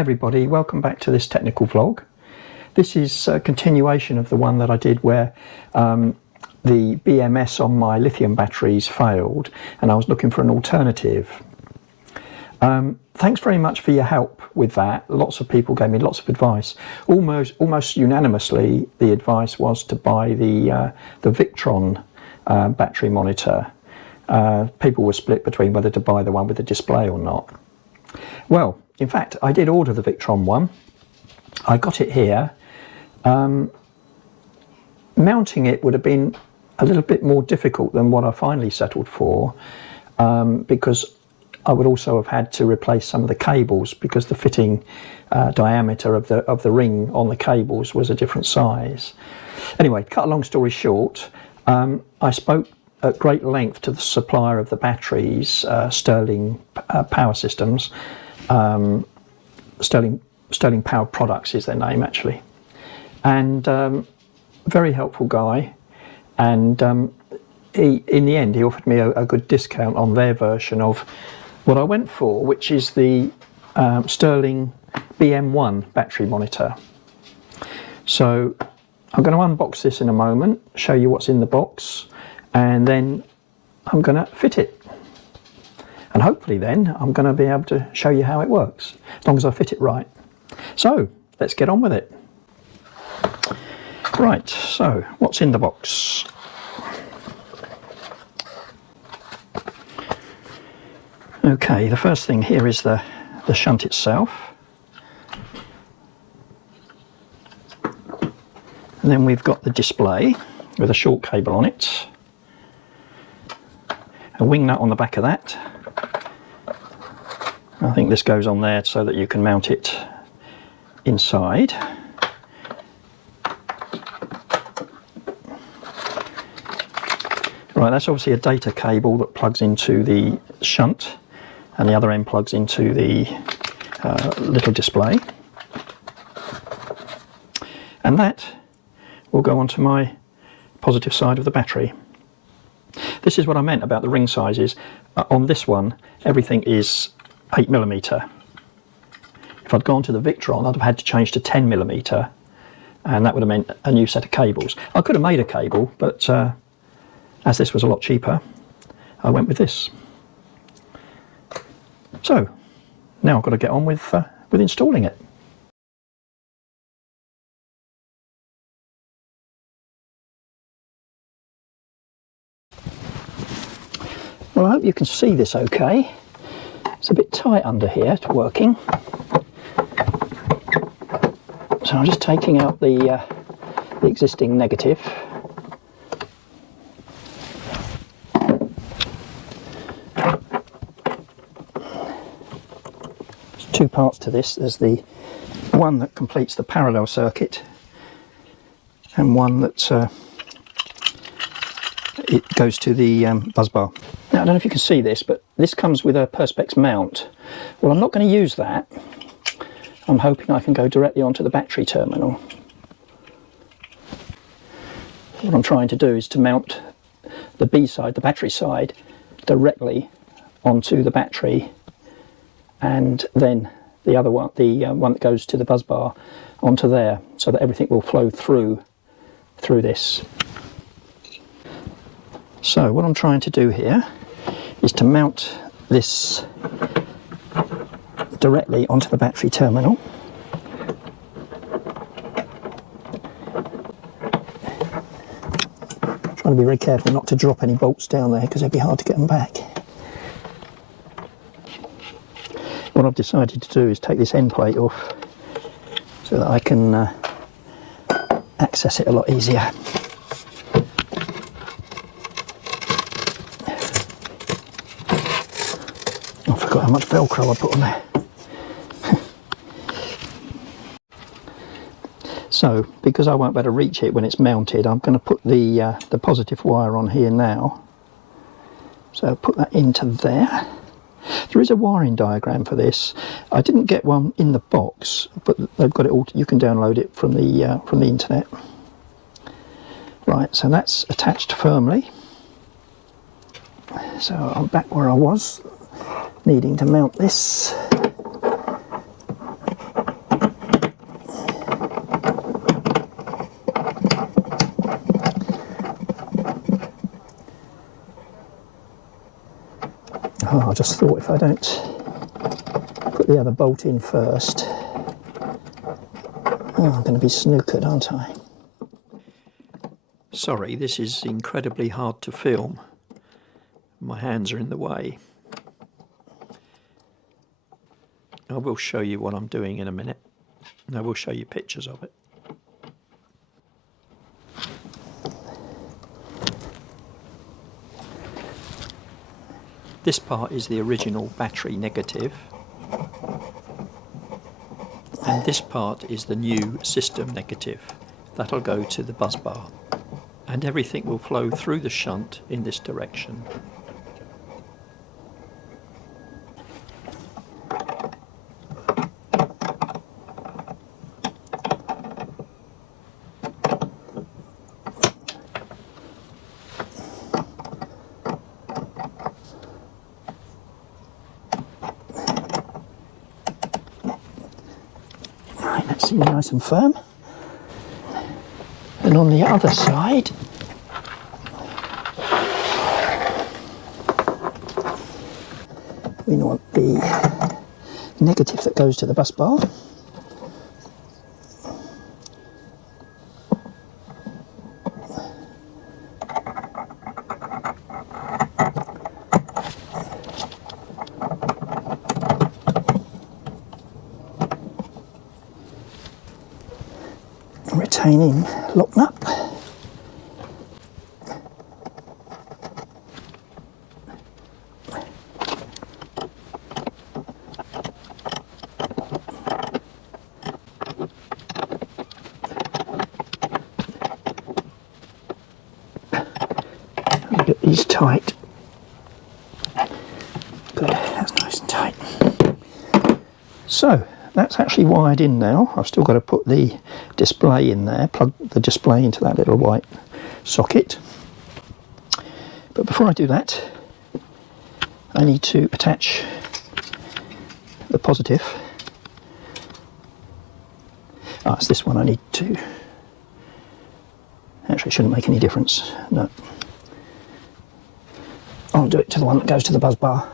everybody, welcome back to this technical vlog. This is a continuation of the one that I did where the BMS on my lithium batteries failed and I was looking for an alternative. Thanks very much for your help with that. Lots of people gave me lots of advice. Almost unanimously the advice was to buy the Victron battery monitor. People were split between whether to buy the one with the display or not. Well, in fact, I did order the Victron one. I got it here. Mounting it would have been a little bit more difficult than what I finally settled for, because I would also have had to replace some of the cables because the fitting diameter of the ring on the cables was a different size. Anyway, cut a long story short, I spoke at great length to the supplier of the batteries, Sterling Power Systems. Sterling Power Products is their name actually, and very helpful guy, and in the end he offered me a good discount on their version of what I went for, which is the Sterling BM1 battery monitor. So I'm going to unbox this in a moment, show you what's in the box, and then I'm going to fit it. And hopefully then I'm going to be able to show you how it works, as long as I fit it right. So let's get on with it. Right, so what's in the box? Okay, the first thing here is the shunt itself. And then we've got the display with a short cable on it. A wing nut on the back of that. I think this goes on there so that you can mount it inside. Right, that's obviously a data cable that plugs into the shunt, and the other end plugs into the little display. And that will go onto my positive side of the battery. This is what I meant about the ring sizes. On this one, everything is 8mm. If I'd gone to the Victron, I'd have had to change to 10mm, and that would have meant a new set of cables. I could have made a cable, but as this was a lot cheaper, I went with this. So now I've got to get on with installing it. Well, I hope you can see this okay. It's a bit tight under here to working. So I'm just taking out the existing negative. There's two parts to this. There's the one that completes the parallel circuit, and one that it goes to the buzz bar. Now, I don't know if you can see this, but this comes with a Perspex mount. Well, I'm not going to use that. I'm hoping I can go directly onto the battery terminal. What I'm trying to do is to mount the B side, the battery side, directly onto the battery, and then the other one, the one that goes to the buzz bar, onto there, so that everything will flow through this. So what I'm trying to do here is to mount this directly onto the battery terminal. Trying to be very careful not to drop any bolts down there because it'd be hard to get them back. What I've decided to do is take this end plate off so that I can access it a lot easier. I forgot how much Velcro I put on there. So, because I won't be able to reach it when it's mounted, I'm going to put the positive wire on here now. So I'll put that into there. There is a wiring diagram for this. I didn't get one in the box, but they've got it all. You can download it from the internet. Right, so that's attached firmly. So I'm back where I was, needing to mount this. I just thought if I don't put the other bolt in first, oh, I'm going to be snookered, aren't I? Sorry, this is incredibly hard to film. My hands are in the way. I will show you what I'm doing in a minute, and I will show you pictures of it. This part is the original battery negative, and this part is the new system negative. That'll go to the bus bar, and everything will flow through the shunt in this direction. Right, that seems nice and firm. And on the other side, we want the negative that goes to the bus bar. Retaining lock nut. Get these tight. Good, that's nice and tight. So that's actually wired in now. I've still got to put the display in there, plug the display into that little white socket. But before I do that, I need to attach the positive. Ah, it's this one I need to. Actually, it shouldn't make any difference. No. I'll do it to the one that goes to the buzz bar.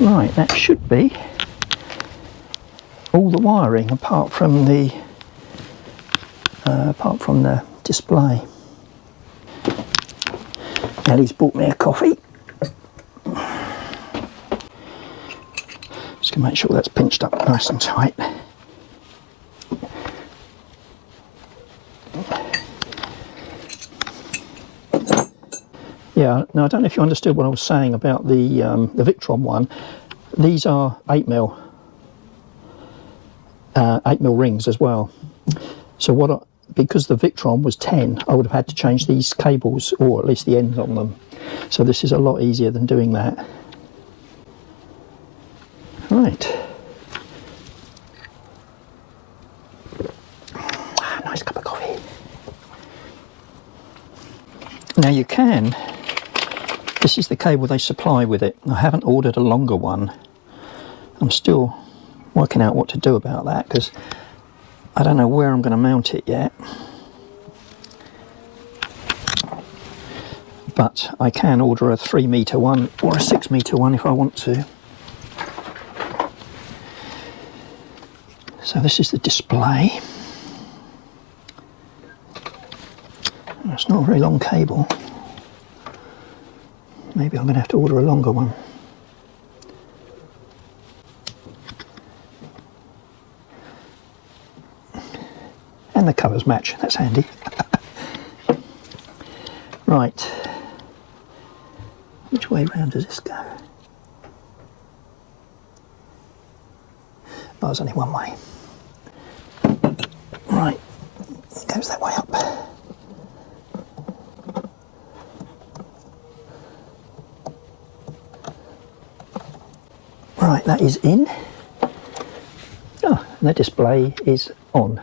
Right, that should be all the wiring apart from the display. Ellie's bought me a coffee. Just gonna make sure that's pinched up nice and tight. Yeah, now I don't know if you understood what I was saying about the Victron one. These are 8mm rings as well. So because the Victron was 10, I would have had to change these cables, or at least the ends on them. So this is a lot easier than doing that. Right. Nice cup of coffee. Now you can. This is the cable they supply with it. I haven't ordered a longer one. I'm still working out what to do about that because I don't know where I'm going to mount it yet. But I can order a 3-metre one or a 6-metre one if I want to. So this is the display. It's not a very long cable. Maybe I'm going to have to order a longer one. And the colours match, that's handy. Right. Which way round does this go? Oh, there's only one way. Right, it goes that way up. Right, that is in. Oh, and the display is on.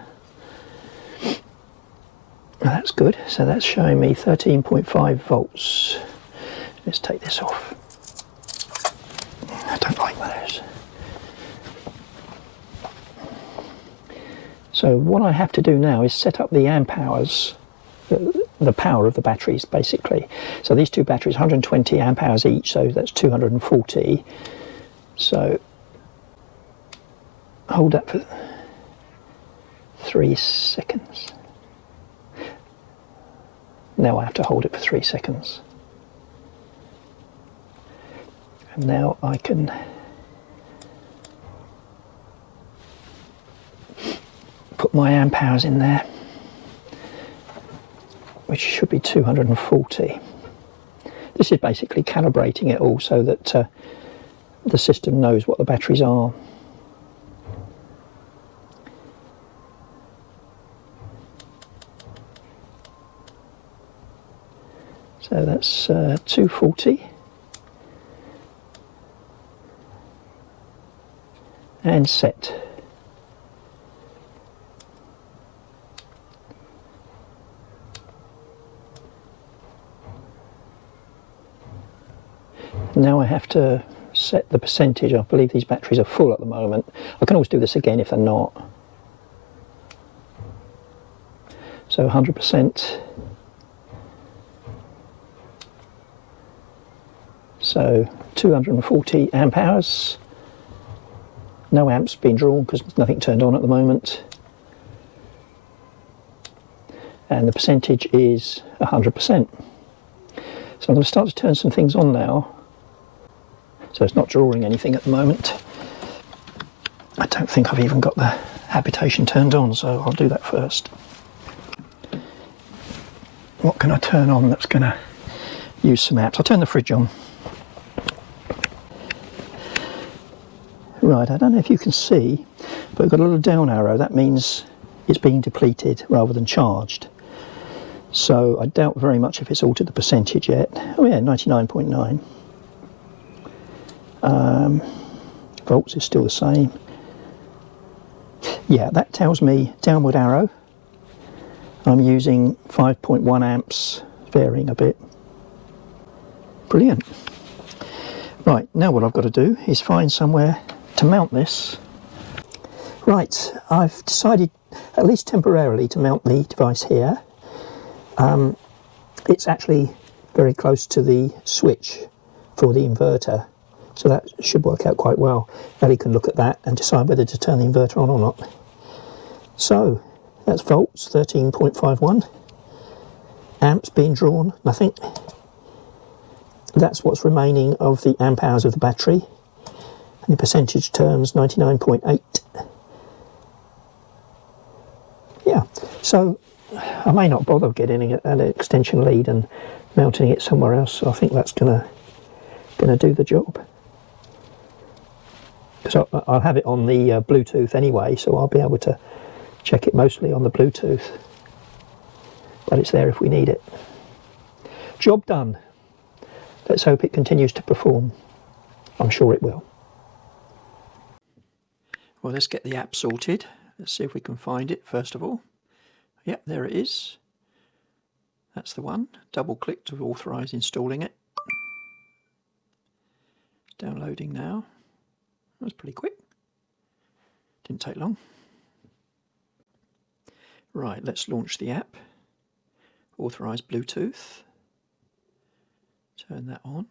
That's good. So that's showing me 13.5 volts. Let's take this off. I don't like those. So what I have to do now is set up the amp hours, the power of the batteries basically. So these two batteries, 120 amp hours each, so that's 240. So hold that for 3 seconds. Now I have to hold it for 3 seconds. And now I can put my amp hours in there, which should be 240. This is basically calibrating it all so that the system knows what the batteries are. So that's 240. And set. Now I have to set the percentage. I believe these batteries are full at the moment. I can always do this again if they're not. So 100%. So 240 amp hours. No amps being drawn because nothing turned on at the moment. And the percentage is 100%. So I'm going to start to turn some things on now. So it's not drawing anything at the moment. I don't think I've even got the habitation turned on, so I'll do that first. What can I turn on that's going to use some apps? I'll turn the fridge on. Right, I don't know if you can see, but I've got a little down arrow. That means it's being depleted rather than charged. So I doubt very much if it's altered the percentage yet. Oh yeah, 99.9. Volts is still the same. Yeah, that tells me downward arrow. I'm using 5.1 amps, varying a bit. Brilliant. Right, now what I've got to do is find somewhere to mount this. Right, I've decided, at least temporarily, to mount the device here. It's actually very close to the switch for the inverter, so that should work out quite well. Ellie can look at that and decide whether to turn the inverter on or not. So that's volts, 13.51. Amps being drawn, nothing. That's what's remaining of the amp hours of the battery. And in percentage terms, 99.8. Yeah, so I may not bother getting an extension lead and mounting it somewhere else. So I think that's gonna do the job. Because I'll have it on the Bluetooth anyway, so I'll be able to check it mostly on the Bluetooth. But it's there if we need it. Job done. Let's hope it continues to perform. I'm sure it will. Well, let's get the app sorted. Let's see if we can find it first of all. Yep, there it is. That's the one. Double click to authorise installing it. It's downloading now. That was pretty quick. Didn't take long. Right, let's launch the app. Authorise Bluetooth. Turn that on.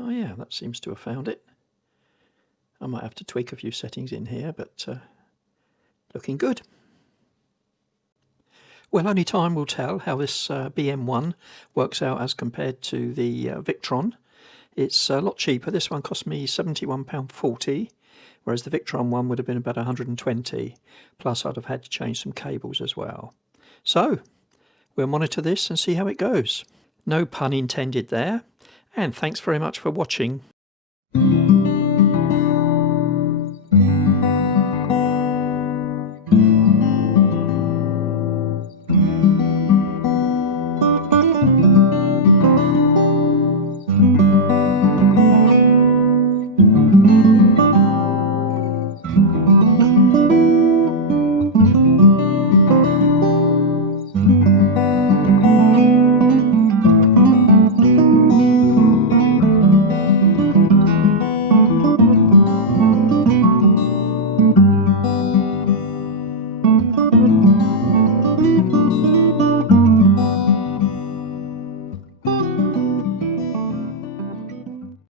Oh yeah, that seems to have found it. I might have to tweak a few settings in here, but looking good. Well, only time will tell how this BM1 works out as compared to the Victron. It's a lot cheaper. This one cost me £71.40, whereas the Victron one would have been about 120, plus I'd have had to change some cables as well. So we'll monitor this and see how it goes. No pun intended there, and thanks very much for watching.